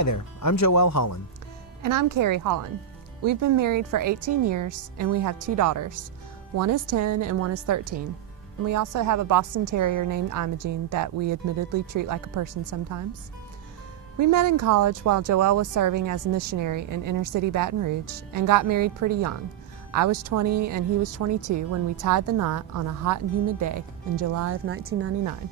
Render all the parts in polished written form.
Hi there, I'm Joelle Holland. And I'm Carrie Hollons. We've been married for 18 years and we have 2 daughters. One is 10 and one is 13. And we also have a Boston Terrier named Imogene that we admittedly treat like a person sometimes. We met in college while Joelle was serving as a missionary in inner city Baton Rouge and got married pretty young. I was 20 and he was 22 when we tied the knot on a hot and humid day in July of 1999.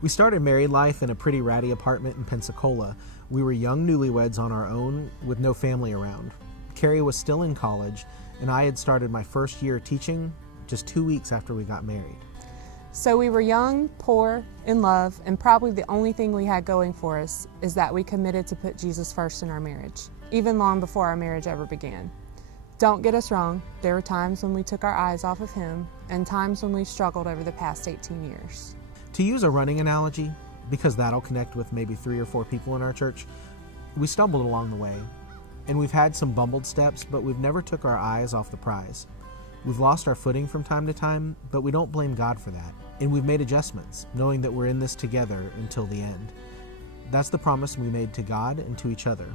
We started married life in a pretty ratty apartment in Pensacola. We were young newlyweds on our own with no family around. Carrie was still in college and I had started my first year teaching just 2 weeks after we got married. So we were young, poor, in love, and probably the only thing we had going for us is that we committed to put Jesus first in our marriage, even long before our marriage ever began. Don't get us wrong, there were times when we took our eyes off of him and times when we struggled over the past 18 years. To use a running analogy, because that'll connect with maybe 3 or 4 people in our church, we stumbled along the way, and we've had some bumbled steps, but we've never took our eyes off the prize. We've lost our footing from time to time, but we don't blame God for that. And we've made adjustments, knowing that we're in this together until the end. That's the promise we made to God and to each other.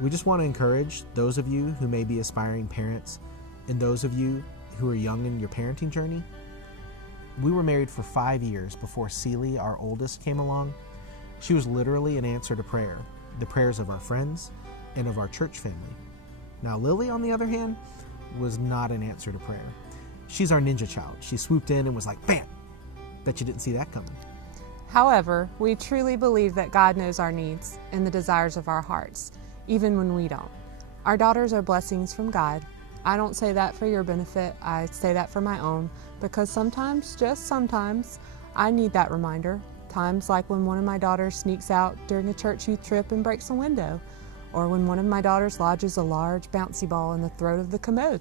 We just want to encourage those of you who may be aspiring parents and those of you who are young in your parenting journey. We were married for 5 years before Celie, our oldest, came along. She was literally an answer to prayer, the prayers of our friends and of our church family. Now Lily, on the other hand, was not an answer to prayer. She's our ninja child. She swooped in and was like, bam! Bet you didn't see that coming. However, we truly believe that God knows our needs and the desires of our hearts, even when we don't. Our daughters are blessings from God. I don't say that for your benefit, I say that for my own, because sometimes, just sometimes, I need that reminder. Times like when one of my daughters sneaks out during a church youth trip and breaks a window, or when one of my daughters lodges a large bouncy ball in the throat of the commode.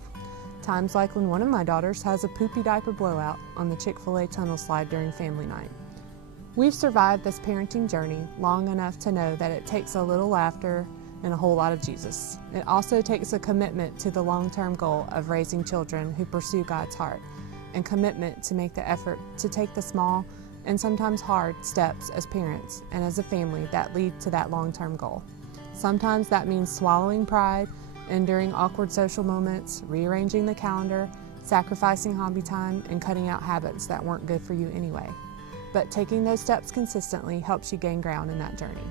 Times like when one of my daughters has a poopy diaper blowout on the Chick-fil-A tunnel slide during family night. We've survived this parenting journey long enough to know that it takes a little laughter and a whole lot of Jesus. It also takes a commitment to the long-term goal of raising children who pursue God's heart, and commitment to make the effort to take the small and sometimes hard steps as parents and as a family that lead to that long-term goal. Sometimes that means swallowing pride, enduring awkward social moments, rearranging the calendar, sacrificing hobby time, and cutting out habits that weren't good for you anyway. But taking those steps consistently helps you gain ground in that journey.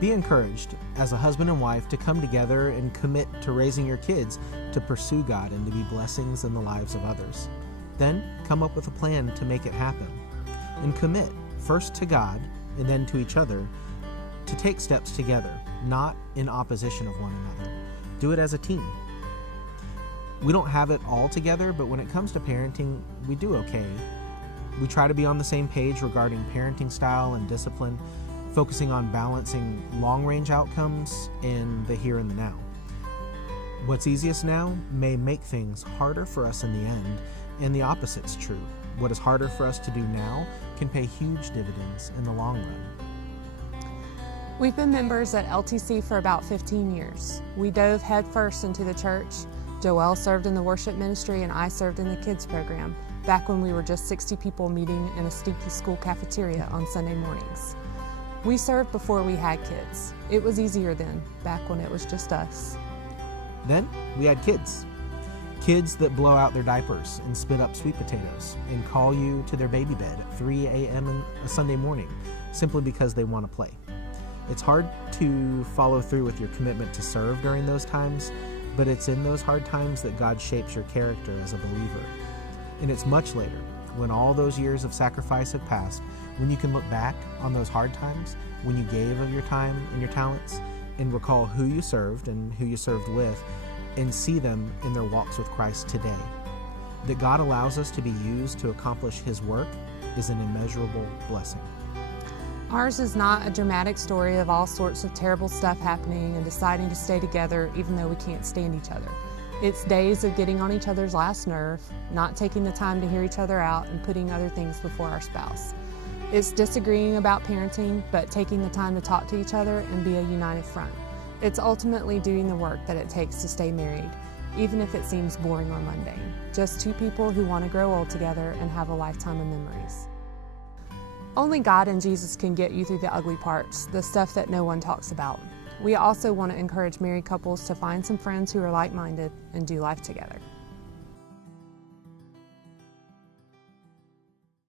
Be encouraged as a husband and wife to come together and commit to raising your kids to pursue God and to be blessings in the lives of others. Then come up with a plan to make it happen. And commit first to God and then to each other to take steps together, not in opposition of one another. Do it as a team. We don't have it all together, but when it comes to parenting, we do okay. We try to be on the same page regarding parenting style and discipline, focusing on balancing long-range outcomes and the here and the now. What's easiest now may make things harder for us in the end, and the opposite's true. What is harder for us to do now can pay huge dividends in the long run. We've been members at LTC for about 15 years. We dove headfirst into the church. Joelle served in the worship ministry and I served in the kids program, back when we were just 60 people meeting in a stinky school cafeteria on Sunday mornings. We served before we had kids. It was easier then, back when it was just us. Then we had kids. Kids that blow out their diapers and spit up sweet potatoes and call you to their baby bed at 3 a.m. on a Sunday morning simply because they want to play. It's hard to follow through with your commitment to serve during those times, but it's in those hard times that God shapes your character as a believer. And it's much later, when all those years of sacrifice have passed, when you can look back on those hard times, when you gave of your time and your talents, and recall who you served and who you served with, and see them in their walks with Christ today. That God allows us to be used to accomplish His work is an immeasurable blessing. Ours is not a dramatic story of all sorts of terrible stuff happening and deciding to stay together even though we can't stand each other. It's days of getting on each other's last nerve, not taking the time to hear each other out, and putting other things before our spouse. It's disagreeing about parenting, but taking the time to talk to each other and be a united front. It's ultimately doing the work that it takes to stay married, even if it seems boring or mundane. Just 2 people who want to grow old together and have a lifetime of memories. Only God and Jesus can get you through the ugly parts, the stuff that no one talks about. We also want to encourage married couples to find some friends who are like-minded and do life together.